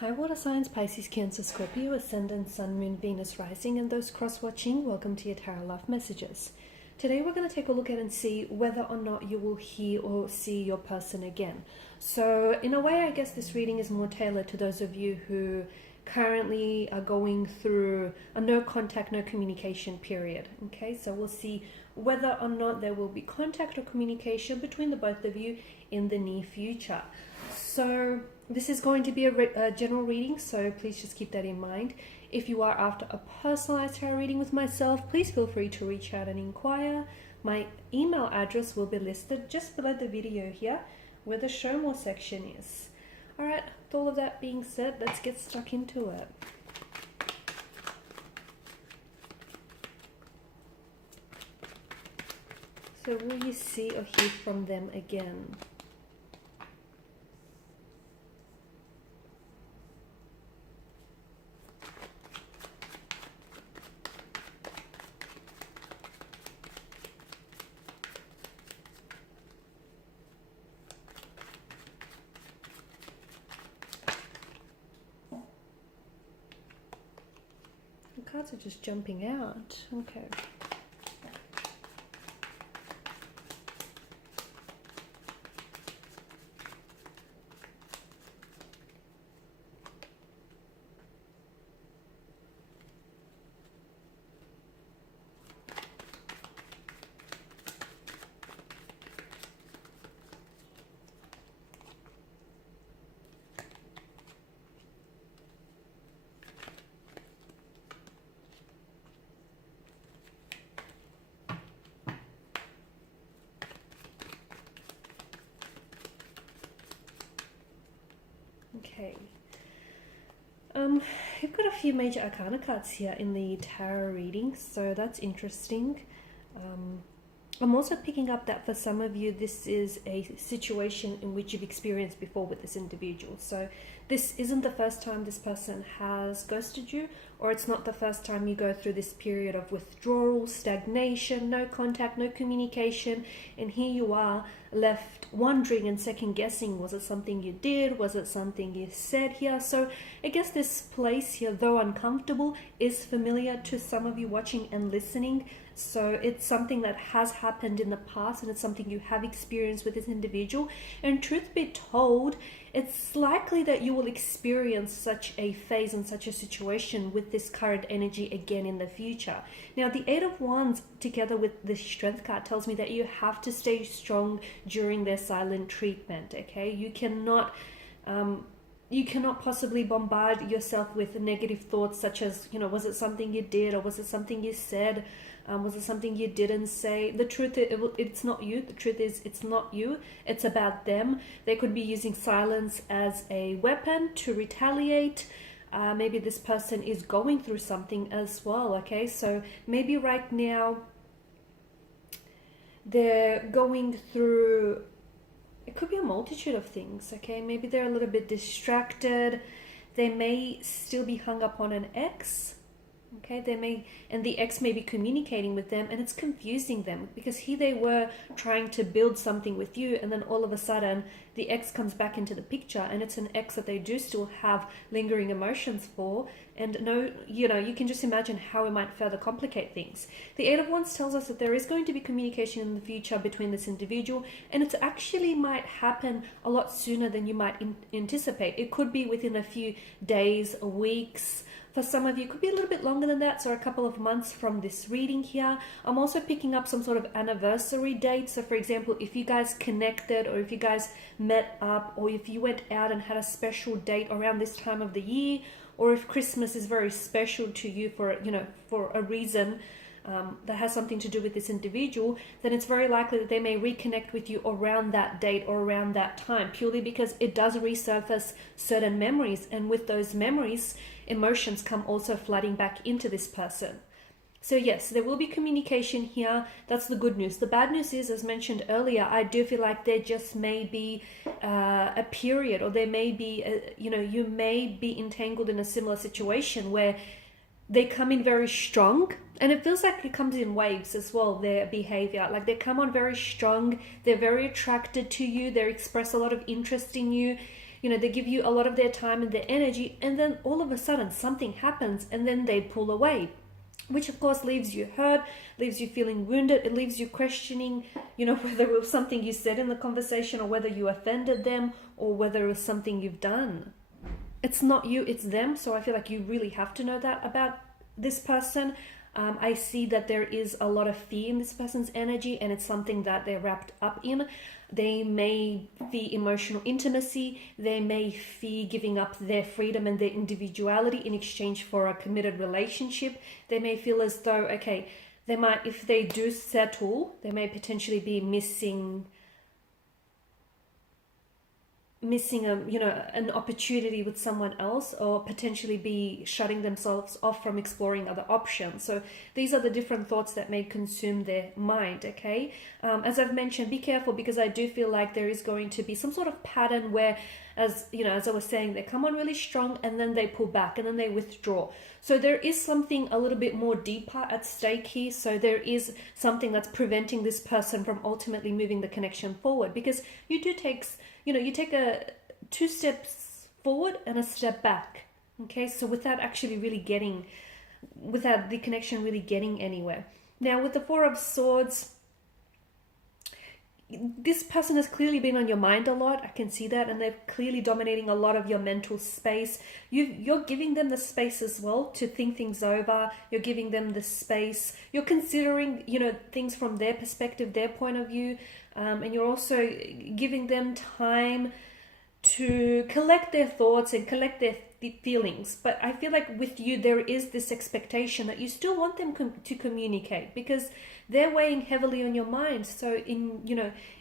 Hi water signs, Pisces, Cancer, Scorpio, Ascendant, Sun, Moon, Venus, Rising, and those cross-watching, welcome to your Tarot Love Messages. Today we're going to take a look at and see whether or not you will hear or see your person again. So in a way, I guess this reading is more tailored to those of you who currently are going through a no contact, no communication period. Okay, so we'll see whether or not there will be contact or communication between the both of you in the near future. So this is going to be a general reading, so please just keep that in mind. If you are after a personalized tarot reading with myself, please feel free to reach out and inquire. My email address will be listed just below the video here, where the show more section is. Alright, with all of that being said, let's get stuck into it. So will you see or hear from them again? The cards are just jumping out. Okay. Okay. You've got a few major arcana cards here in the tarot reading, so that's interesting. I'm also picking up that for some of you, this is a situation in which you've experienced before with this individual. So this isn't the first time this person has ghosted you, or it's not the first time you go through this period of withdrawal, stagnation, no contact, no communication, and here you are left wondering and second guessing, was it something you did, was it something you said here? So I guess this place here, though uncomfortable, is familiar to some of you watching and listening. So it's something that has happened in the past, and it's something you have experienced with this individual. And truth be told, it's likely that you will experience such a phase and such a situation with this current energy again in the future. Now, the Eight of Wands together with the Strength card tells me that you have to stay strong during their silent treatment, okay? You cannot possibly bombard yourself with negative thoughts such as, was it something you did, or was it something you said? Was it something you didn't say? The truth is, it's not you. The truth is, it's not you. It's about them. They could be using silence as a weapon to retaliate. Maybe this person is going through something as well, okay? So maybe right now they're going through, it could be a multitude of things, okay? Maybe they're a little bit distracted. They may still be hung up on an ex. Okay, and the ex may be communicating with them, and it's confusing them because here they were trying to build something with you, and then all of a sudden the ex comes back into the picture, and it's an ex that they do still have lingering emotions for. And you can just imagine how it might further complicate things. The Eight of Wands tells us that there is going to be communication in the future between this individual, and it actually might happen a lot sooner than you might anticipate. It could be within a few days, weeks. For some of you, it could be a little bit longer than that, so a couple of months from this reading here. I'm also picking up some sort of anniversary date. So for example, if you guys connected, or if you guys met up, or if you went out and had a special date around this time of the year, or if Christmas is very special to you for a reason that has something to do with this individual, then it's very likely that they may reconnect with you around that date or around that time, purely because it does resurface certain memories, and with those memories, emotions come also flooding back into this person. So yes, there will be communication here. That's the good news. The bad news is, as mentioned earlier, I do feel like there just may be a period, or there may be, you may be entangled in a similar situation where they come in very strong, and it feels like it comes in waves as well, their behavior. Like they come on very strong, they're very attracted to you, they express a lot of interest in you. you know, they give you a lot of their time and their energy, and then all of a sudden something happens and then they pull away, which of course leaves you hurt, leaves you feeling wounded. It leaves you questioning, you know, whether it was something you said in the conversation, or whether you offended them, or whether it was something you've done. It's not you, it's them. So I feel like you really have to know that about this person. I see that there is a lot of fear in this person's energy, and it's something that they're wrapped up in. They may fear emotional intimacy. They may fear giving up their freedom and their individuality in exchange for a committed relationship. They may feel as though, okay, they might, if they do settle, they may potentially be missing an opportunity with someone else, or potentially be shutting themselves off from exploring other options. So these are the different thoughts that may consume their mind. Okay, as I've mentioned, be careful, because I do feel like there is going to be some sort of pattern where, as you know, as I was saying, they come on really strong and then they pull back and then they withdraw. So there is something a little bit more deeper at stake here. So there is something that's preventing this person from ultimately moving the connection forward, because you take a 2 steps forward and a step back. Okay, so without the connection really getting anywhere. Now with the 4 of Swords, this person has clearly been on your mind a lot. I can see that, and they're clearly dominating a lot of your mental space. You're giving them the space as well to think things over. You're giving them the space. You're considering, you know, things from their perspective, their point of view, and you're also giving them time to collect their thoughts and collect their feelings. But I feel like with you, there is this expectation that you still want them to communicate, because they're weighing heavily on your mind. So in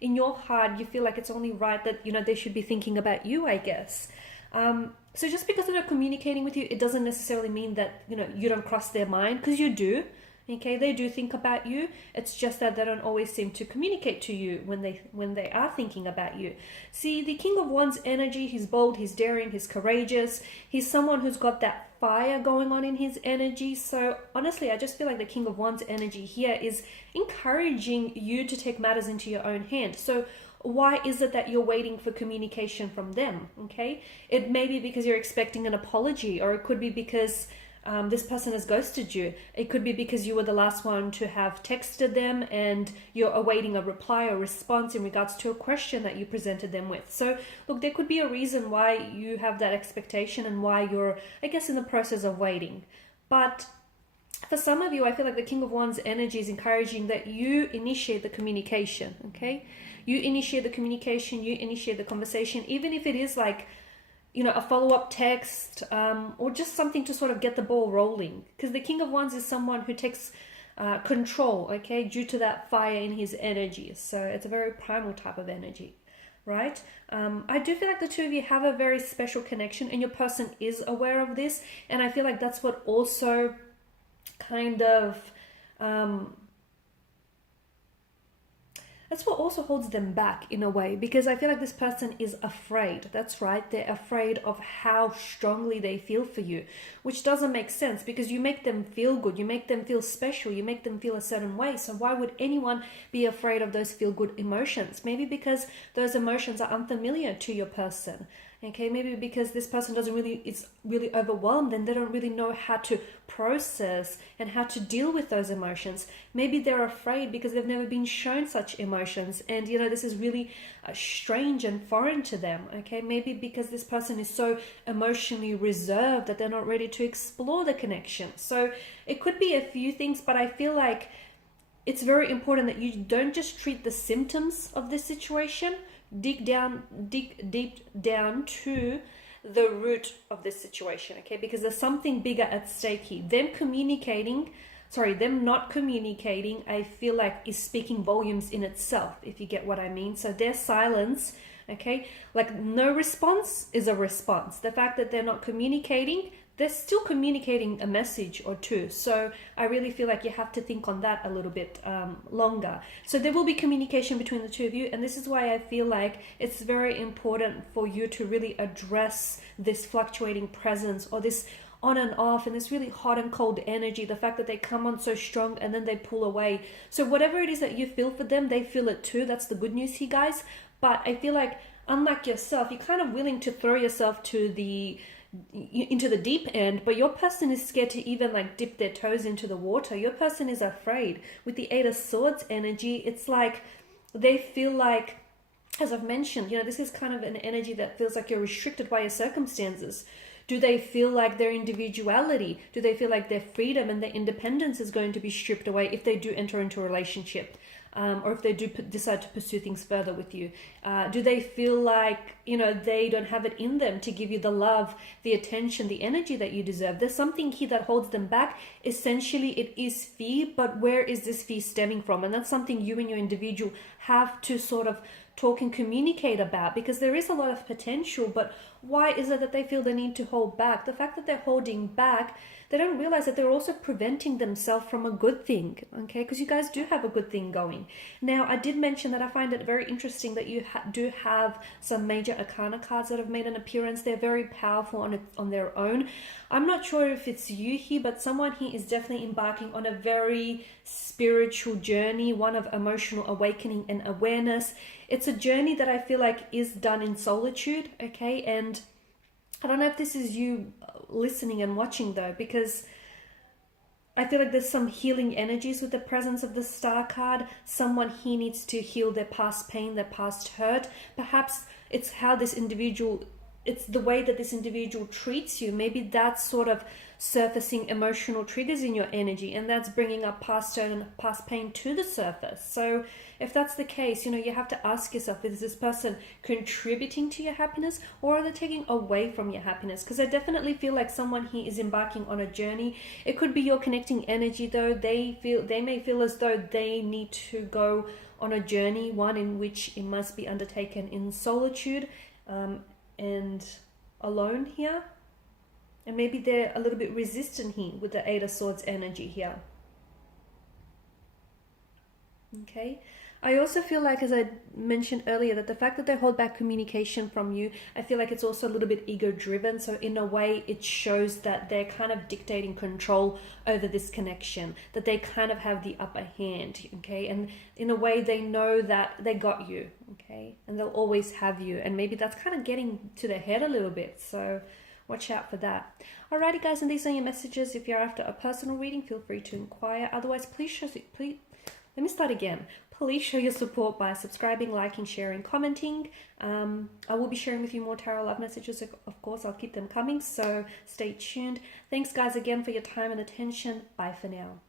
your heart, you feel like it's only right that, you know, they should be thinking about you, I guess. So just because they're not communicating with you, it doesn't necessarily mean that, you know, you don't cross their mind, because you do. Okay, they do think about you. It's just that they don't always seem to communicate to you when they are thinking about you. See, the King of Wands energy, he's bold, he's daring, he's courageous. He's someone who's got that fire going on in his energy. So honestly, I just feel like the King of Wands energy here is encouraging you to take matters into your own hand. So why is it that you're waiting for communication from them? Okay, it may be because you're expecting an apology, or it could be because this person has ghosted you. It could be because you were the last one to have texted them and you're awaiting a reply or response in regards to a question that you presented them with. So look, there could be a reason why you have that expectation and why you're, I guess, in the process of waiting. But for some of you, I feel like the King of Wands energy is encouraging that you initiate the communication. Okay, you initiate the communication, you initiate the conversation, even if it is like, you know, a follow-up text, or just something to sort of get the ball rolling. Because the King of Wands is someone who takes control, okay, due to that fire in his energy. So it's a very primal type of energy, right? I do feel like the two of you have a very special connection, and your person is aware of this. And I feel like that's what also kind of... that's what also holds them back in a way, because I feel like this person is afraid. That's right. They're afraid of how strongly they feel for you, which doesn't make sense, because you make them feel good. You make them feel special. You make them feel a certain way. So why would anyone be afraid of those feel good emotions? Maybe because those emotions are unfamiliar to your person. Okay, maybe because this person is really overwhelmed and they don't really know how to process and how to deal with those emotions. Maybe they're afraid because they've never been shown such emotions, and you know, this is really strange and foreign to them. Okay, maybe because this person is so emotionally reserved that they're not ready to explore the connection. So it could be a few things, but I feel like it's very important that you don't just treat the symptoms of this situation. Dig deep down to the root of this situation, okay? Because there's something bigger at stake here. Them not communicating, I feel like is speaking volumes in itself, if you get what I mean. So their silence, okay, like no response is a response. The fact that they're not communicating, they're still communicating a message or two. So I really feel like you have to think on that a little bit longer. So there will be communication between the two of you. And this is why I feel like it's very important for you to really address this fluctuating presence, or this on and off, and this really hot and cold energy, the fact that they come on so strong and then they pull away. So whatever it is that you feel for them, they feel it too. That's the good news here, guys. But I feel like unlike yourself, you're kind of willing to throw yourself into the deep end, but your person is scared to even like dip their toes into the water. Your person is afraid. With the Eight of Swords energy, it's like they feel like, as I've mentioned, this is kind of an energy that feels like you're restricted by your circumstances. Do they feel like their individuality, do they feel like their freedom and their independence is going to be stripped away if they do enter into a relationship? Or if they do decide to pursue things further with you? Do they feel like, they don't have it in them to give you the love, the attention, the energy that you deserve? There's something here that holds them back. Essentially, it is fear, but where is this fear stemming from? And that's something you and your individual have to sort of talk and communicate about, because there is a lot of potential, but why is it that they feel the need to hold back? The fact that they're holding back, they don't realize that they're also preventing themselves from a good thing, okay? Because you guys do have a good thing going. Now, I did mention that I find it very interesting that you do have some major arcana cards that have made an appearance. They're very powerful on their own. I'm not sure if it's you here, but someone here is definitely embarking on a very spiritual journey, one of emotional awakening and awareness. It's a journey that I feel like is done in solitude, okay? And I don't know if this is you listening and watching though, because I feel like there's some healing energies with the presence of the Star card. Someone here needs to heal their past pain, their past hurt. Perhaps it's it's the way that this individual treats you. Maybe that's sort of surfacing emotional triggers in your energy, and that's bringing up past hurt and past pain to the surface. So if that's the case, you have to ask yourself, is this person contributing to your happiness, or are they taking away from your happiness? Because I definitely feel like someone here is embarking on a journey. It could be your connecting energy though. They may feel as though they need to go on a journey, one in which it must be undertaken in solitude and alone here. And maybe they're a little bit resistant here with the Eight of Swords energy here. Okay. I also feel like, as I mentioned earlier, that the fact that they hold back communication from you, I feel like it's also a little bit ego-driven. So in a way, it shows that they're kind of dictating control over this connection, that they kind of have the upper hand, okay? And in a way, they know that they got you, okay? And they'll always have you. And maybe that's kind of getting to their head a little bit. So watch out for that. Alrighty, guys, and these are your messages. If you're after a personal reading, feel free to inquire. Otherwise, let me start again. Please show your support by subscribing, liking, sharing, commenting. I will be sharing with you more tarot love messages. Of course, I'll keep them coming, so stay tuned. Thanks, guys, again for your time and attention. Bye for now.